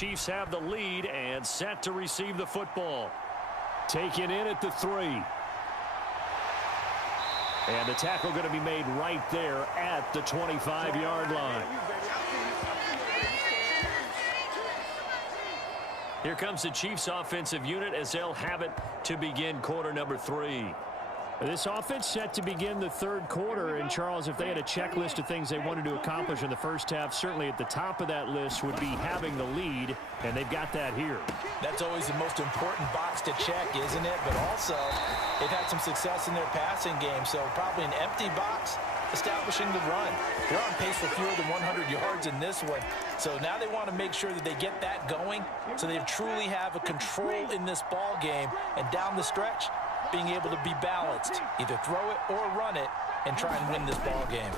Chiefs have the lead and set to receive the football. Taken in at the 3. And the tackle going to be made right there at the 25-yard line. Here comes the Chiefs offensive unit as they'll have it to begin quarter number 3. This offense set to begin the third quarter, and Charles, if they had a checklist of things they wanted to accomplish in the first half, certainly at the top of that list would be having the lead, and they've got that here. That's always the most important box to check, isn't it? But also, they've had some success in their passing game, so probably an empty box establishing the run. They're on pace for fewer than 100 yards in this one, so now they want to make sure that they get that going so they truly have a control in this ball game, and down the stretch, being able to be balanced, either throw it or run it, and try and win this ball game.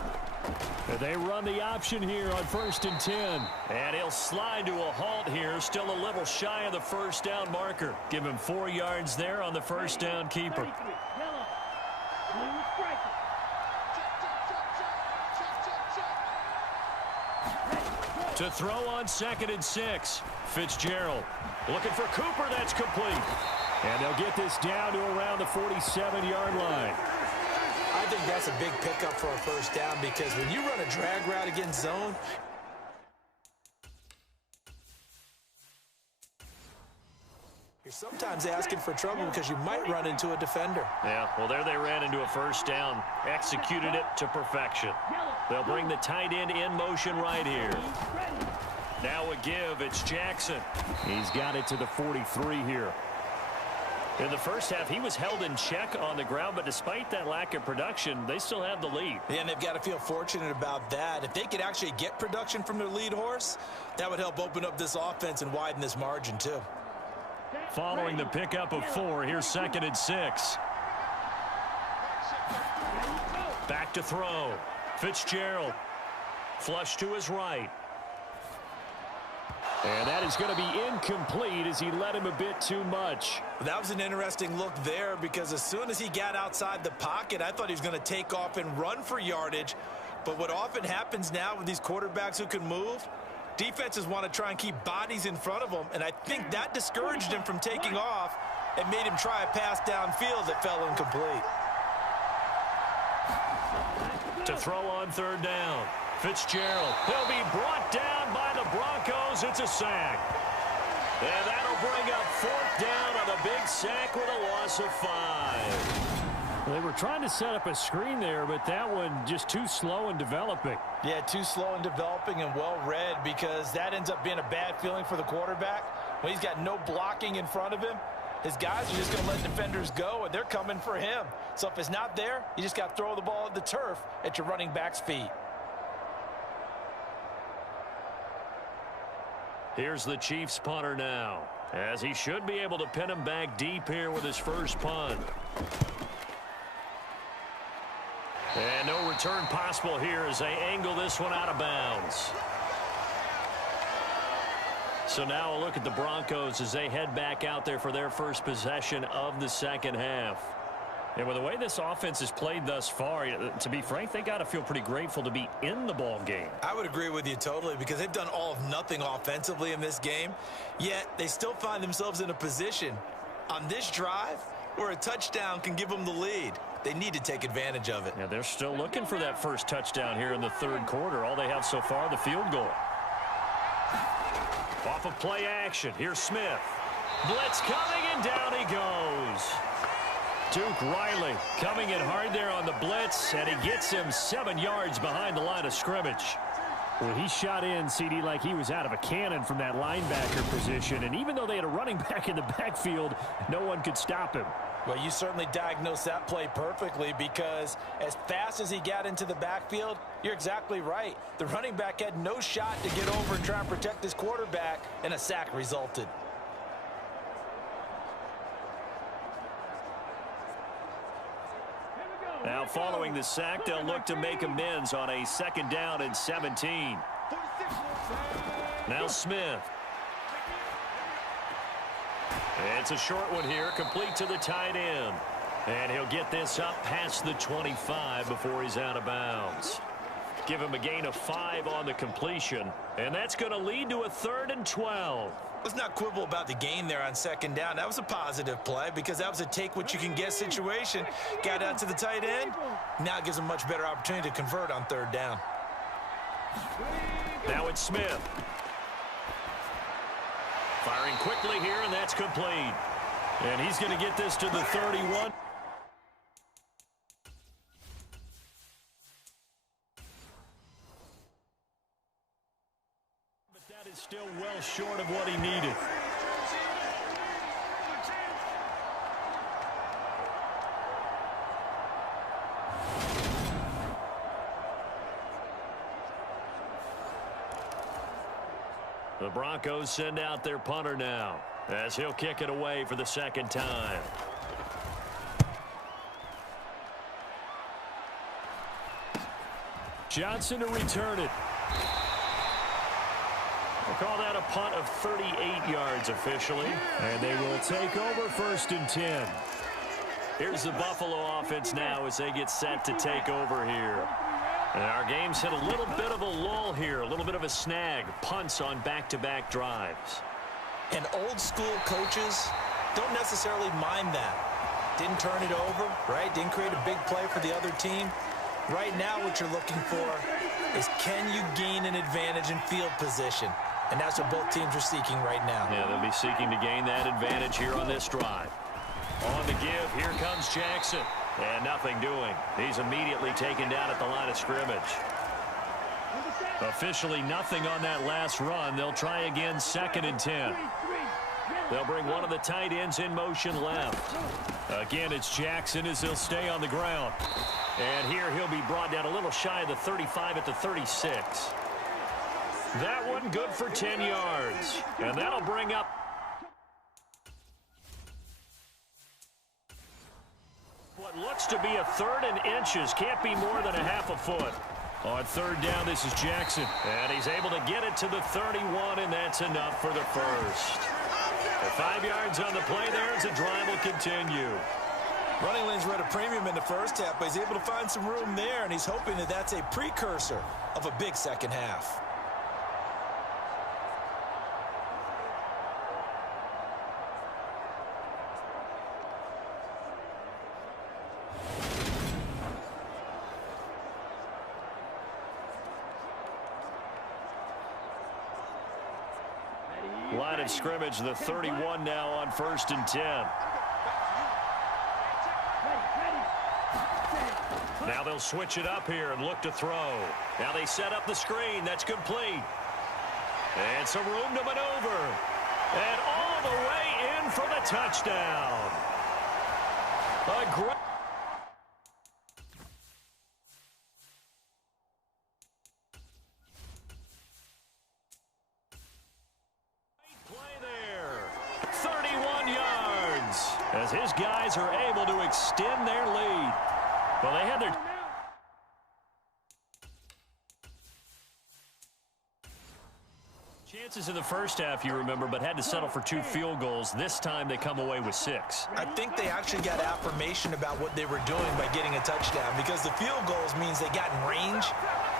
They run the option here on 1st and 10. And he'll slide to a halt here, still a little shy of the first down marker. Give him 4 yards there on the first down keeper. To throw on 2nd and 6. Fitzgerald looking for Cooper. That's complete. And they'll get this down to around the 47-yard line. I think that's a big pickup for a first down because when you run a drag route against zone, you're sometimes asking for trouble because you might run into a defender. Yeah, well, there they ran into a first down. Executed it to perfection. They'll bring the tight end in motion right here. Now a give. It's Jackson. He's got it to the 43 here. In the first half, he was held in check on the ground, but despite that lack of production, they still have the lead. Yeah, and they've got to feel fortunate about that. If they could actually get production from their lead horse, that would help open up this offense and widen this margin, too. Following the pickup of 4, here's 2nd and 6. Back to throw. Fitzgerald. Flush to his right. And that is going to be incomplete as he led him a bit too much. That was an interesting look there because as soon as he got outside the pocket, I thought he was going to take off and run for yardage. But what often happens now with these quarterbacks who can move, defenses want to try and keep bodies in front of them, and I think that discouraged him from taking off and made him try a pass downfield that fell incomplete. To throw on 3rd down. Fitzgerald. He'll be brought down by the Broncos. It's a sack. And that'll bring up 4th down on a big sack with a loss of 5. They were trying to set up a screen there, but that one just too slow in developing. Yeah, too slow in developing and well read because that ends up being a bad feeling for the quarterback. When he's got no blocking in front of him, his guys are just going to let defenders go, and they're coming for him. So if it's not there, you just got to throw the ball at the turf at your running back's feet. Here's the Chiefs punter now, as he should be able to pin him back deep here with his first punt. And no return possible here as they angle this one out of bounds. So now a look at the Broncos as they head back out there for their first possession of the second half. And with the way this offense has played thus far, to be frank, they got to feel pretty grateful to be in the ball game. I would agree with you totally because they've done all of nothing offensively in this game, yet they still find themselves in a position on this drive where a touchdown can give them the lead. They need to take advantage of it. Yeah, they're still looking for that first touchdown here in the third quarter. All they have so far, the field goal. Off of play action, here's Smith. Blitz coming, and down he goes. Duke Riley coming in hard there on the blitz, and he gets him 7 yards behind the line of scrimmage. Well, he shot in, CD, like he was out of a cannon from that linebacker position, and even though they had a running back in the backfield, no one could stop him. Well, you certainly diagnosed that play perfectly because as fast as he got into the backfield, you're exactly right. The running back had no shot to get over and try and protect his quarterback, and a sack resulted. Now following the sack, they'll look to make amends on a 2nd down and 17. Now Smith. It's a short one here, complete to the tight end. And he'll get this up past the 25 before he's out of bounds. Give him a gain of 5 on the completion, and that's going to lead to a 3rd and 12. Let's not quibble about the gain there on 2nd down. That was a positive play because that was a take-what-you-can-get situation. Got out to the tight end. Now it gives him a much better opportunity to convert on 3rd down. Now it's Smith. Firing quickly here, and that's complete. And he's going to get this to the 31. But that is still well short of what he needed. The Broncos send out their punter now as he'll kick it away for the 2nd time. Johnson to return it. We'll call that a punt of 38 yards officially, and they will take over 1st and 10. Here's the Buffalo offense now as they get set to take over here. And our game's hit a little bit of a lull here, a little bit of a snag. Punts on back-to-back drives. And old-school coaches don't necessarily mind that. Didn't turn it over, right? Didn't create a big play for the other team. Right now what you're looking for is can you gain an advantage in field position? And that's what both teams are seeking right now. Yeah, they'll be seeking to gain that advantage here on this drive. On the give, here comes Jackson. And nothing doing. He's immediately taken down at the line of scrimmage. Officially nothing on that last run. They'll try again 2nd and 10. They'll bring one of the tight ends in motion left. Again, it's Jackson as he'll stay on the ground. And here he'll be brought down a little shy of the 35 at the 36. That one good for 10 yards. And that'll bring up what looks to be a 3rd and inches. Can't be more than a half a foot. On 3rd down, this is Jackson. And he's able to get it to the 31, and that's enough for the 1st. 5 yards on the play there as the drive will continue. Running lanes were at a premium in the 1st half, but he's able to find some room there, and he's hoping that that's a precursor of a big 2nd half. Line of scrimmage, the 31 now on 1st and 10. Now they'll switch it up here and look to throw. Now they set up the screen. That's complete. And some room to maneuver. And all the way in for the touchdown. A great as his guys are able to extend their lead. Well, they had their chances in the 1st half, you remember, but had to settle for 2 field goals. This time they come away with 6. I think they actually got affirmation about what they were doing by getting a touchdown, because the field goals means they got in range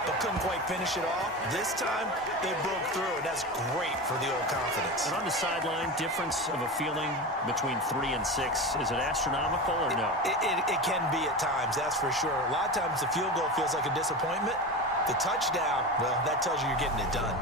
but couldn't quite finish it off. This time they broke through, and that's great for the old confidence. And on the sideline, difference of a feeling between 3 and 6, is it astronomical or no? It can be at times, that's for sure. A lot of times the field goal feels like a disappointment. The touchdown, well, that tells you you're getting it done.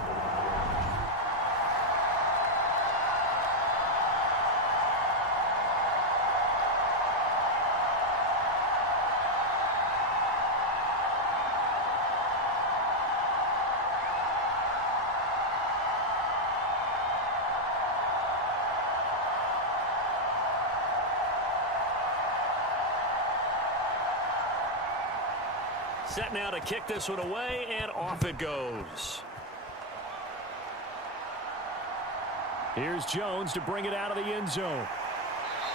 Set now to kick this one away, and off it goes. Here's Jones to bring it out of the end zone.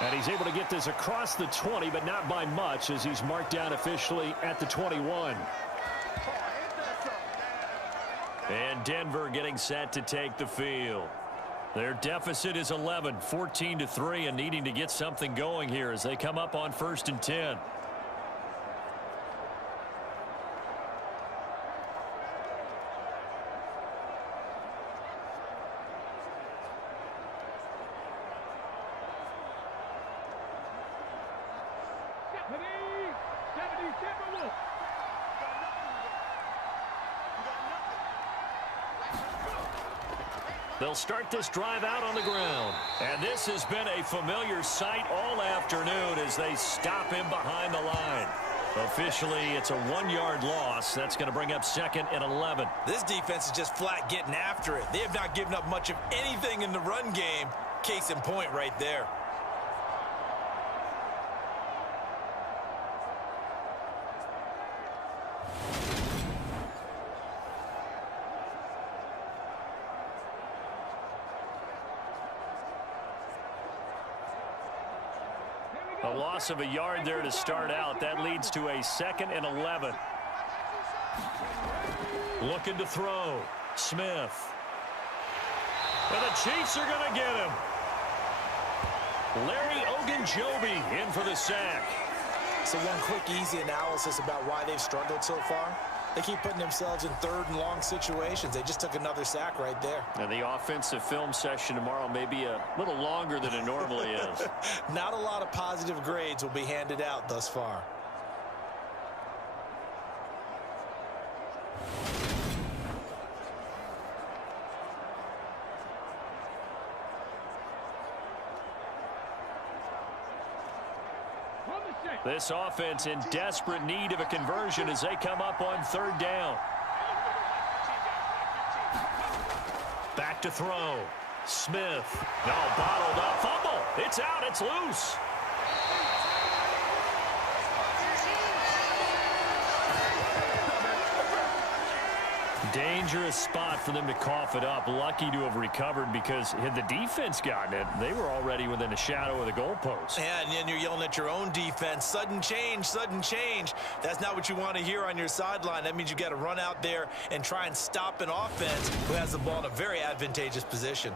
And he's able to get this across the 20, but not by much, as he's marked down officially at the 21. And Denver getting set to take the field. Their deficit is 11, 14-3, and needing to get something going here as they come up on 1st and 10. They'll start this drive out on the ground. And this has been a familiar sight all afternoon as they stop him behind the line. Officially, it's a 1-yard loss. That's going to bring up 2nd and 11. This defense is just flat getting after it. They have not given up much of anything in the run game. Case in point right there. A loss of a yard there to start out. That leads to a 2nd and 11. Looking to throw. Smith. And the Chiefs are going to get him. Larry Ogunjobi in for the sack. So one quick, easy analysis about why they've struggled so far. They keep putting themselves in 3rd and long situations. They just took another sack right there. And the offensive film session tomorrow may be a little longer than it normally is. Not a lot of positive grades will be handed out thus far. This offense in desperate need of a conversion as they come up on 3rd down. Back to throw. Smith. No, bottled up. Fumble. It's out. It's loose. Dangerous spot for them to cough it up. Lucky to have recovered because had the defense gotten it, they were already within a shadow of the goalpost. Yeah, and then you're yelling at your own defense. Sudden change, sudden change. That's not what you want to hear on your sideline. That means you got to run out there and try and stop an offense who has the ball in a very advantageous position.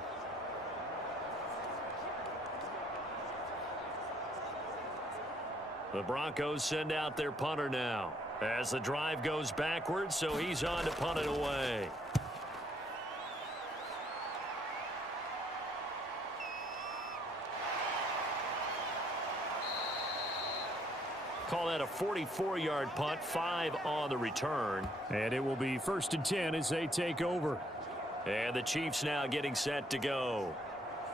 The Broncos send out their punter now as the drive goes backwards, so he's on to punt it away. Call that a 44-yard punt, 5 on the return. And it will be 1st and 10 as they take over. And the Chiefs now getting set to go.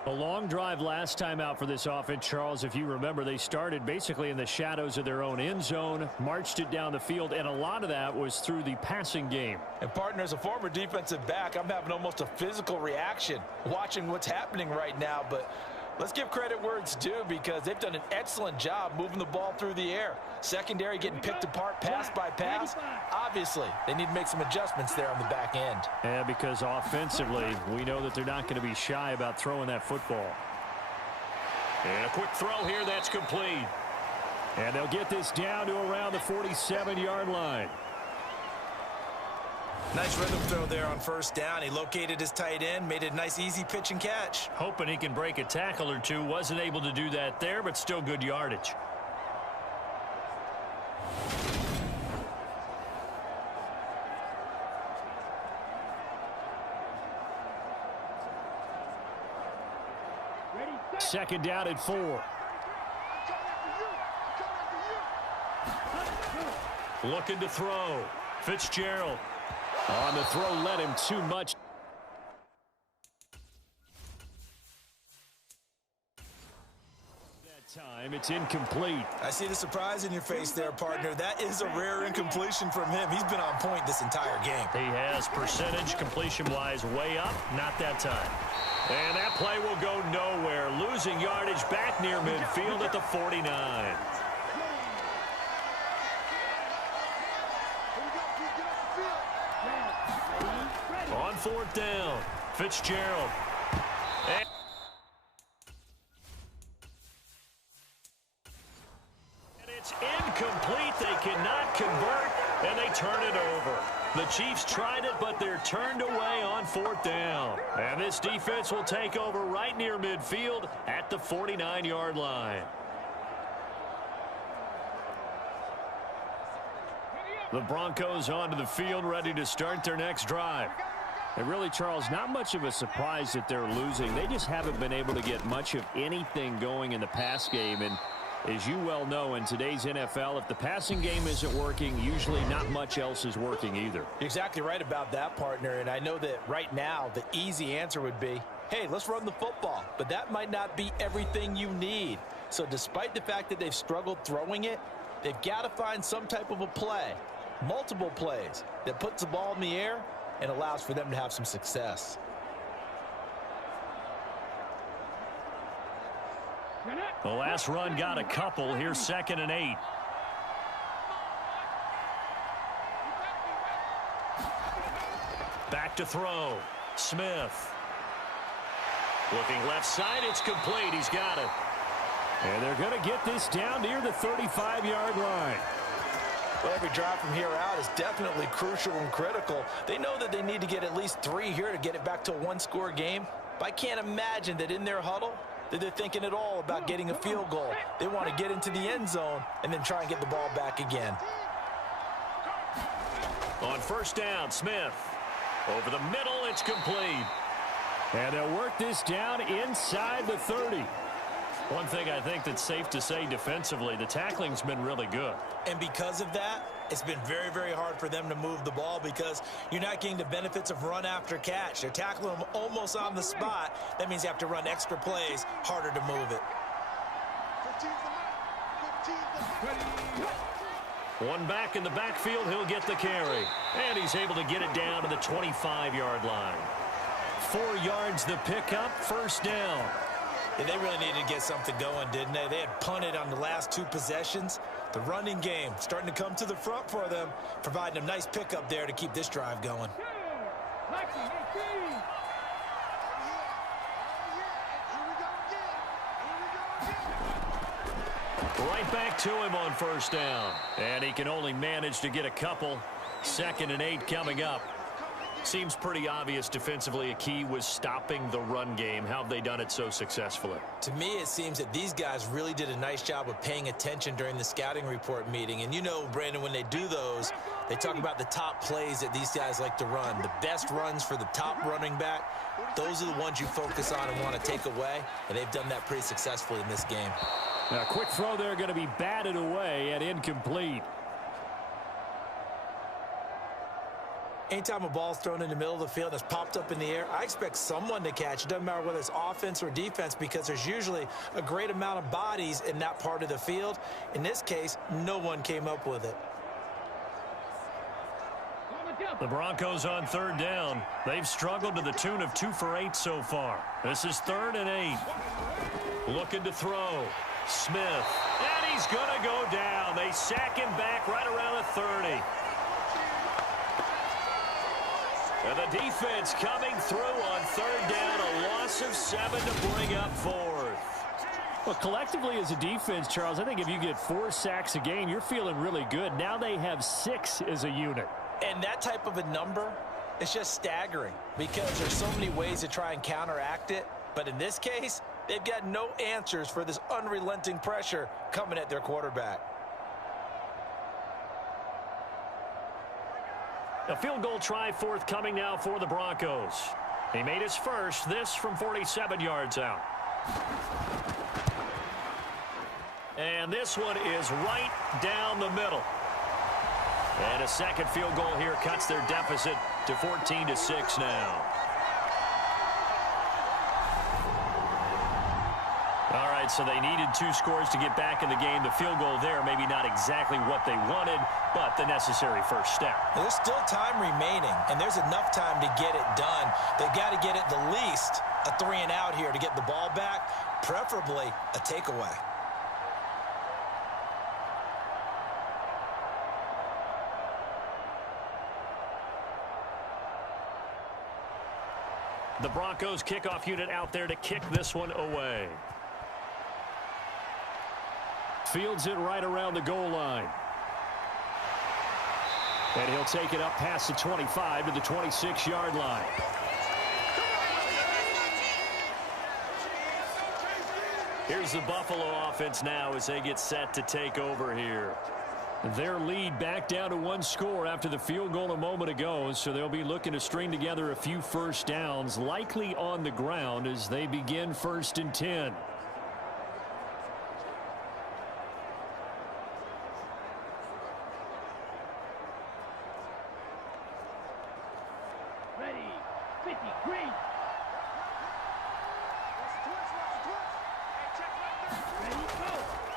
A long drive last time out for this offense, Charles. If you remember, they started basically in the shadows of their own end zone, marched it down the field, and a lot of that was through the passing game. And, partner, as a former defensive back, I'm having almost a physical reaction watching what's happening right now. But let's give credit where it's due because they've done an excellent job moving the ball through the air. Secondary getting picked apart pass by pass. Obviously, they need to make some adjustments there on the back end. Yeah, because offensively, we know that they're not going to be shy about throwing that football. And a quick throw here, that's complete. And they'll get this down to around the 47-yard line. Nice rhythm throw there on 1st down. He located his tight end, made it a nice easy pitch and catch. Hoping he can break a tackle or two. Wasn't able to do that there, but still good yardage. Second down at 4. Looking to throw. Fitzgerald. On the throw, led him too much. That time, it's incomplete. I see the surprise in your face there, partner. That is a rare incompletion from him. He's been on point this entire game. He has percentage completion-wise way up. Not that time. And that play will go nowhere. Losing yardage back near midfield at the 49. On 4th down, Fitzgerald. And it's incomplete. They cannot convert, and they turn it over. The Chiefs tried it, but they're turned away on 4th down. And this defense will take over right near midfield at the 49-yard line. The Broncos onto the field, ready to start their next drive. And really, Charles, not much of a surprise that they're losing. They just haven't been able to get much of anything going in the pass game. And As you well know, in today's NFL, if the passing game isn't working, usually not much else is working either. You're exactly right about that, partner. And I know that right now the easy answer would be, hey, let's run the football. But that might not be everything you need. So despite the fact that they've struggled throwing it, they've got to find some type of a play, multiple plays, that puts the ball in the air and allows for them to have some success. The last run got a couple. Here's 2nd and 8. Back to throw. Smith. Looking left side. It's complete. He's got it. And they're going to get this down near the 35-yard line. Well, every drive from here out is definitely crucial and critical. They know that they need to get at least 3 here to get it back to a one-score game. But I can't imagine that in their huddle that they're thinking at all about getting a field goal. They want to get into the end zone and then try and get the ball back again. On 1st down, Smith. Over the middle, it's complete. And they'll work this down inside the 30. One thing I think that's safe to say defensively, the tackling's been really good. And because of that, it's been very, very hard for them to move the ball because you're not getting the benefits of run after catch. They're tackling them almost on the spot. That means you have to run extra plays, harder to move it. One back in the backfield, he'll get the carry. And he's able to get it down to the 25-yard line. 4 yards the pickup, 1st down. Yeah, they really needed to get something going, didn't they? They had punted on the last 2 possessions. The running game starting to come to the front for them, providing a nice pickup there to keep this drive going. Right back to him on 1st down. And he can only manage to get a couple. 2nd and 8 coming up. Seems pretty obvious defensively a key was stopping the run game. How have they done it so successfully? To me, it seems that these guys really did a nice job of paying attention during the scouting report meeting. And you know, Brandon, when they do those, they talk about the top plays that these guys like to run. The best runs for the top running back, those are the ones you focus on and want to take away. And they've done that pretty successfully in this game. Now, a quick throw there going to be batted away and incomplete. Anytime a ball's thrown in the middle of the field that's popped up in the air, I expect someone to catch. It doesn't matter whether it's offense or defense because there's usually a great amount of bodies in that part of the field. In this case, no one came up with it. The Broncos on 3rd down. They've struggled to the tune of 2 for 8 so far. This is 3rd and 8. Looking to throw. Smith. And he's going to go down. They sack him back right around the 30. And the defense coming through on 3rd down. A loss of 7 to bring up 4th. Well, collectively as a defense, Charles, I think if you get 4 sacks a game, you're feeling really good. Now they have 6 as a unit. And that type of a number, it's just staggering because there's so many ways to try and counteract it. But in this case, they've got no answers for this unrelenting pressure coming at their quarterback. A field goal try forthcoming now for the Broncos. He made his first, this from 47 yards out. And this one is right down the middle. And a second field goal here cuts their deficit to 14-6 now. All right, so they needed 2 scores to get back in the game. The field goal there, maybe not exactly what they wanted, but the necessary first step. There's still time remaining, and there's enough time to get it done. They've got to get at the least a 3-and-out here to get the ball back, preferably a takeaway. The Broncos kickoff unit out there to kick this one away. Fields it right around the goal line. And he'll take it up past the 25 to the 26-yard line. Here's the Buffalo offense now as they get set to take over here. Their lead back down to 1 score after the field goal a moment ago, so they'll be looking to string together a few first downs, likely on the ground as they begin 1st and 10.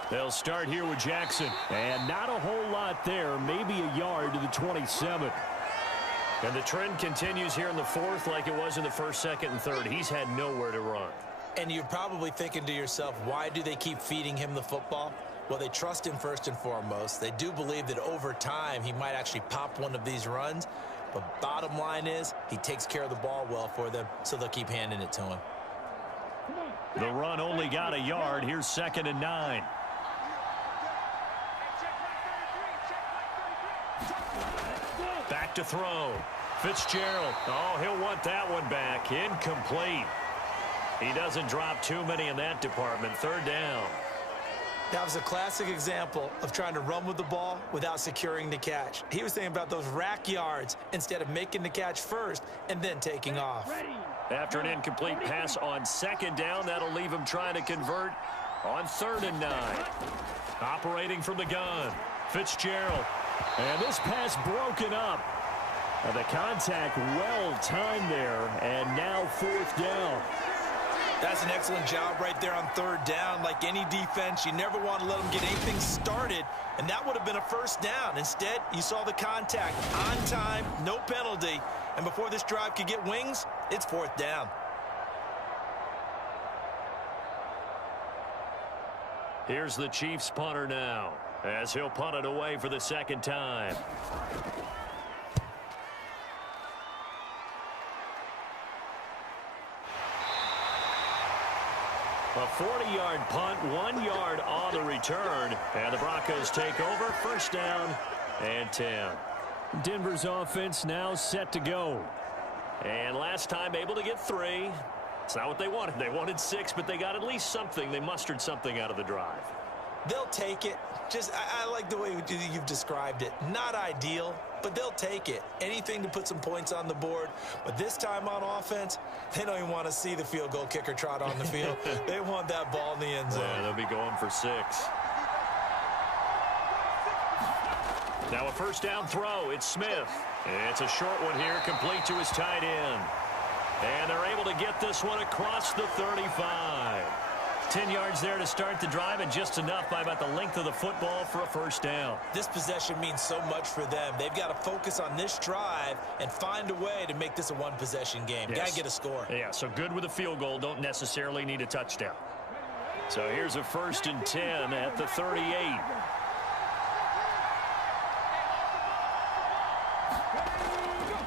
They'll start here with Jackson. And not a whole lot there, maybe a yard to the 27. And the trend continues here in the fourth like it was in the first, second, and third. He's had nowhere to run. And you're probably thinking to yourself, why do they keep feeding him the football? Well, they trust him first and foremost. They do believe that over time he might actually pop one of these runs. But bottom line is he takes care of the ball well for them, so they'll keep handing it to him. The run only got a yard. Here's 2nd and 9. Back to throw. Fitzgerald. Oh, he'll want that one back. Incomplete. He doesn't drop too many in that department. 3rd down. That was a classic example of trying to run with the ball without securing the catch. He was thinking about those rack yards instead of making the catch first and then taking off. After an incomplete pass on 2nd down, that'll leave him trying to convert on 3rd and 9. Operating from the gun. Fitzgerald. And this pass broken up. The contact well timed there, and now 4th down. That's an excellent job right there on 3rd down. Like any defense, you never want to let them get anything started, and that would have been a 1st down. Instead, you saw the contact on time, no penalty, and before this drive could get wings, it's 4th down. Here's the Chiefs punter now, as he'll punt it away for the 2nd time. A 40-yard punt, 1 yard on the return. And the Broncos take over. 1st down and 10. Denver's offense now set to go. And last time able to get 3. It's not what they wanted. They wanted 6, but they got at least something. They mustered something out of the drive. They'll take it. I like the way you've described it. Not ideal, but they'll take it. Anything to put some points on the board. But this time on offense, they don't even want to see the field goal kicker trot on the field. They want that ball in the end zone. Yeah, they'll be going for 6. Now a 1st down throw. It's Smith. It's a short one here, complete to his tight end. And they're able to get this one across the 35. 10 yards there to start the drive, and just enough by about the length of the football for a 1st down. This possession means so much for them. They've got to focus on this drive and find a way to make this a one-possession game. Yes. Got to get a score. Yeah, so good with a field goal. Don't necessarily need a touchdown. So here's a 1st and 10 at the 38.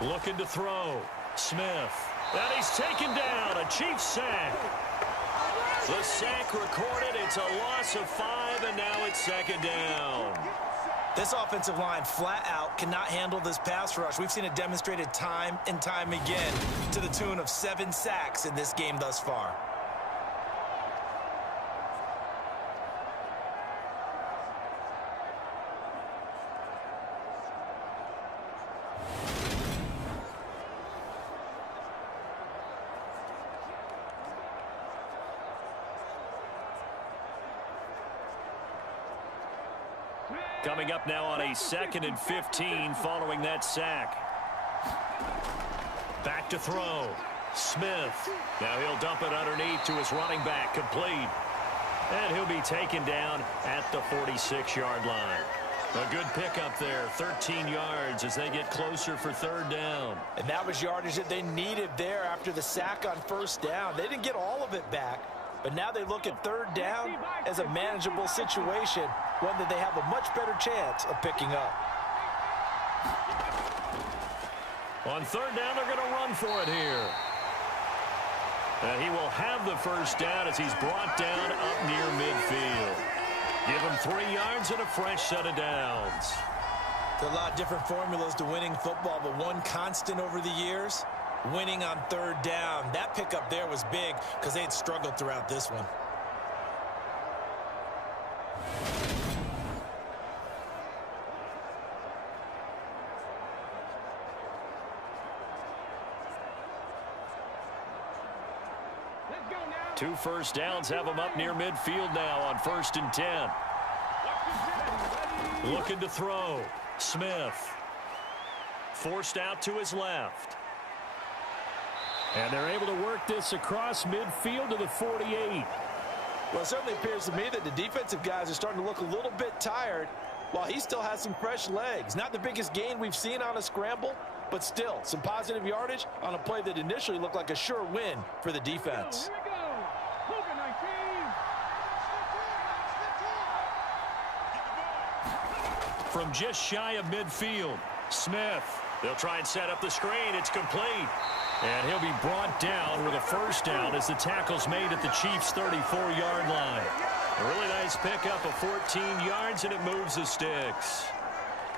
Looking to throw. Smith. And he's taken down. A Chiefs sack. The sack recorded. It's a loss of 5, and now it's 2nd down. This offensive line flat out cannot handle this pass rush. We've seen it demonstrated time and time again to the tune of 7 sacks in this game thus far. Coming up now on a 2nd and 15 following that sack. Back to throw. Smith. Now he'll dump it underneath to his running back. Complete. And he'll be taken down at the 46-yard line. A good pickup there. 13 yards as they get closer for 3rd down. And that was yardage that they needed there after the sack on 1st down. They didn't get all of it back. But now they look at 3rd down as a manageable situation, one that they have a much better chance of picking up. On 3rd down, they're going to run for it here. And he will have the 1st down as he's brought down up near midfield. Give him 3 yards and a fresh set of downs. There are a lot of different formulas to winning football, but one constant over the years, winning on 3rd down. That pickup there was big because they had struggled throughout this one. Two 1st downs have them up near midfield now on 1st and 10. Looking to throw. Smith. Forced out to his left. And they're able to work this across midfield to the 48. Well, it certainly appears to me that the defensive guys are starting to look a little bit tired while he still has some fresh legs. Not the biggest gain we've seen on a scramble, but still some positive yardage on a play that initially looked like a sure win for the defense. Here we go. Bokin 19. From just shy of midfield, Smith. They'll try and set up the screen. It's complete. And he'll be brought down with a first down as the tackle's made at the Chiefs' 34-yard line. A really nice pickup of 14 yards, and it moves the sticks.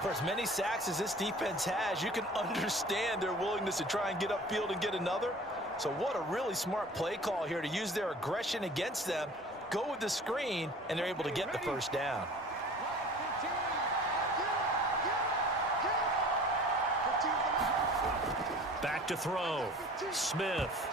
For as many sacks as this defense has, you can understand their willingness to try and get upfield and get another. So what a really smart play call here to use their aggression against them, go with the screen, and they're able to get the first down. Back to throw. Smith.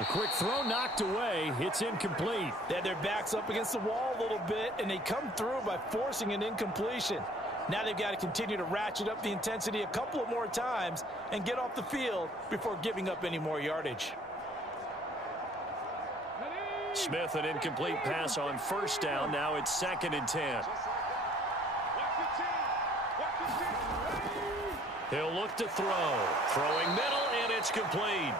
The quick throw knocked away. It's incomplete. They had their backs up against the wall a little bit, and they come through by forcing an incompletion. Now they've got to continue to ratchet up the intensity a couple of more times and get off the field before giving up any more yardage. Smith, an incomplete pass on first down. Now it's 2nd and 10. He'll look to throw. Throwing middle, and it's complete.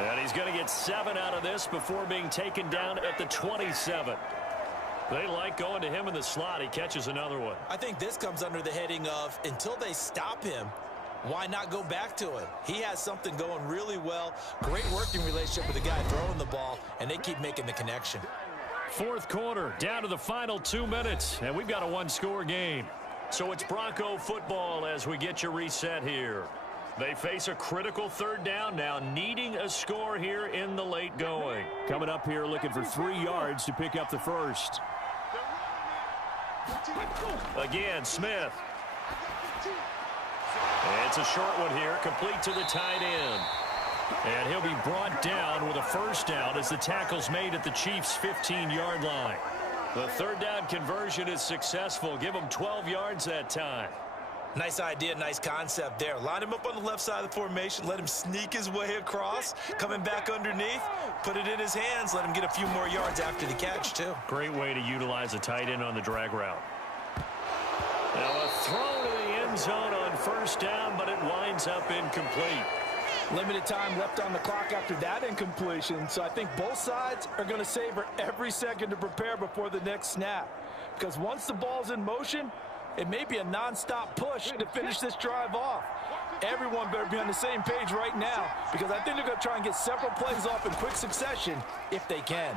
And he's going to get 7 out of this before being taken down at the 27. They like going to him in the slot. He catches another one. I think this comes under the heading of until they stop him, why not go back to it? He has something going really well. Great working relationship with the guy throwing the ball, and they keep making the connection. 4th quarter, down to the final 2 minutes, and we've got a one-score game. So it's Bronco football as we get you reset here. They face a critical 3rd down now, needing a score here in the late going. Coming up here looking for 3 yards to pick up the first. Again, Smith. It's a short one here, complete to the tight end. And he'll be brought down with a first down as the tackle's made at the Chiefs' 15-yard line. The 3rd down conversion is successful. Give him 12 yards that time. Nice idea, nice concept there. Line him up on the left side of the formation, let him sneak his way across, coming back underneath, put it in his hands, let him get a few more yards after the catch, too. Great way to utilize a tight end on the drag route. Now a throw to the end zone on first down, but it winds up incomplete. Limited time left on the clock after that incompletion, so I think both sides are going to savor every second to prepare before the next snap. Because once the ball's in motion, it may be a non-stop push to finish this drive off. Everyone better be on the same page right now, because I think they're going to try and get several plays off in quick succession if they can.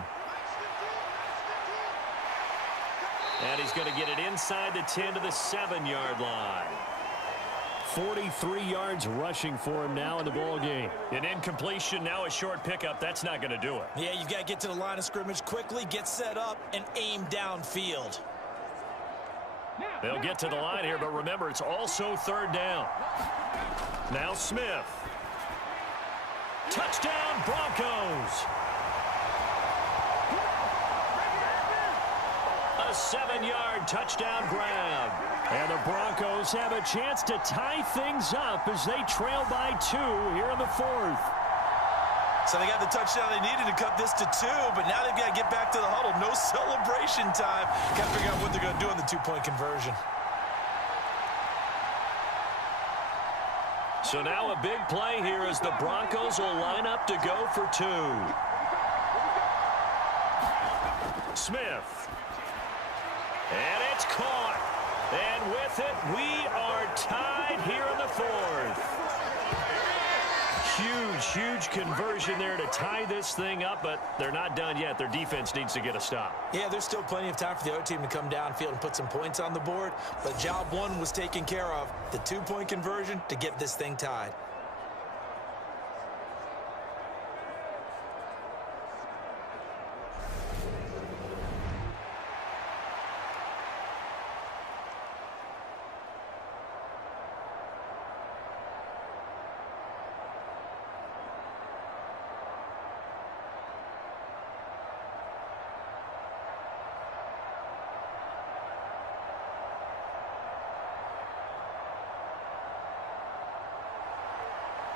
And he's going to get it inside the 10 to the 7-yard line. 43 yards rushing for him now in the ball game. An incompletion, now a short pickup. That's not going to do it. Yeah, you've got to get to the line of scrimmage quickly, get set up, and aim downfield. They'll get to the line here, but remember, it's also 3rd down. Now Smith. Touchdown, Broncos. A 7-yard touchdown grab. And the Broncos have a chance to tie things up as they trail by 2 here in the 4th. So they got the touchdown they needed to cut this to 2, but now they've got to get back to the huddle. No celebration time. Got to figure out what they're going to do on the 2-point conversion. So now a big play here as the Broncos will line up to go for 2. Smith. And it's caught. And with it, we are tied here in the 4th. Huge conversion there to tie this thing up, but they're not done yet. Their defense needs to get a stop. Yeah, there's still plenty of time for the other team to come downfield and put some points on the board, but job 1 was taken care of. The 2-point conversion to get this thing tied.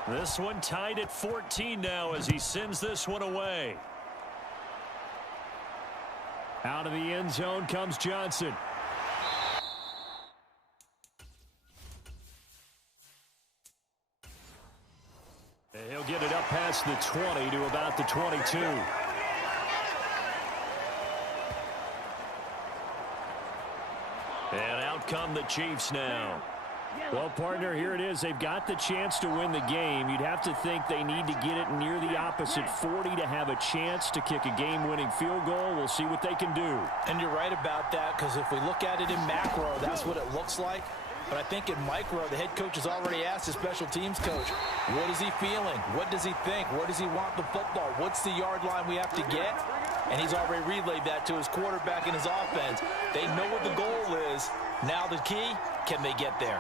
This one tied at 14 now as he sends this one away. Out of the end zone comes Johnson. And he'll get it up past the 20 to about the 22. And out come the Chiefs now. Well, partner, here it is. They've got the chance to win the game. You'd have to think they need to get it near the opposite 40 to have a chance to kick a game-winning field goal. We'll see what they can do. And you're right about that, because if we look at it in macro, that's what it looks like. But I think in micro, the head coach has already asked his special teams coach, what is he feeling? What does he think? Where does he want the football? What's the yard line we have to get? And he's already relayed that to his quarterback and his offense. They know what the goal is. Now the key, can they get there?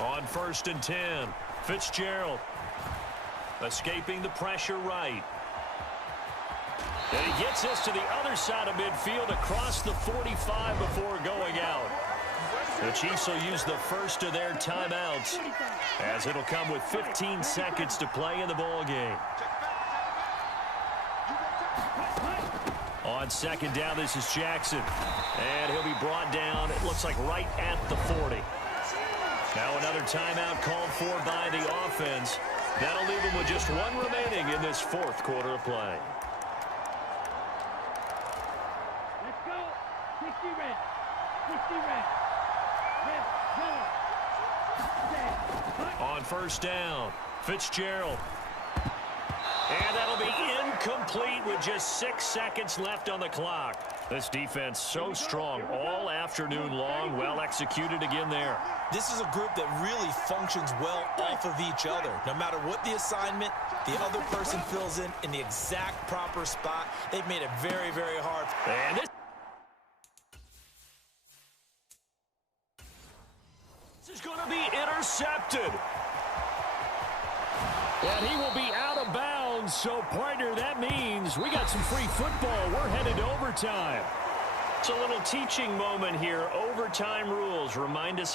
On 1st and 10, Fitzgerald escaping the pressure right. And he gets us to the other side of midfield across the 45 before going out. The Chiefs will use the first of their timeouts, as it'll come with 15 seconds to play in the ball game. On 2nd down, this is Jackson. And he'll be brought down, it looks like right at the 40. Now another timeout called for by the offense. That'll leave them with just one remaining in this 4th quarter of play. Let's go. 60 red. 60 red. Red, yellow. On 1st down, Fitzgerald. And that'll be incomplete with just 6 seconds left on the clock. This defense so strong all afternoon long. Well executed again there. This is a group that really functions well off of each other. No matter what the assignment, the other person fills in the exact proper spot. They've made it very, very hard. And this is going to be intercepted. And he will be out of bounds. So, partner, that means we got some free football. We're headed to overtime. It's a little teaching moment here. Overtime rules remind us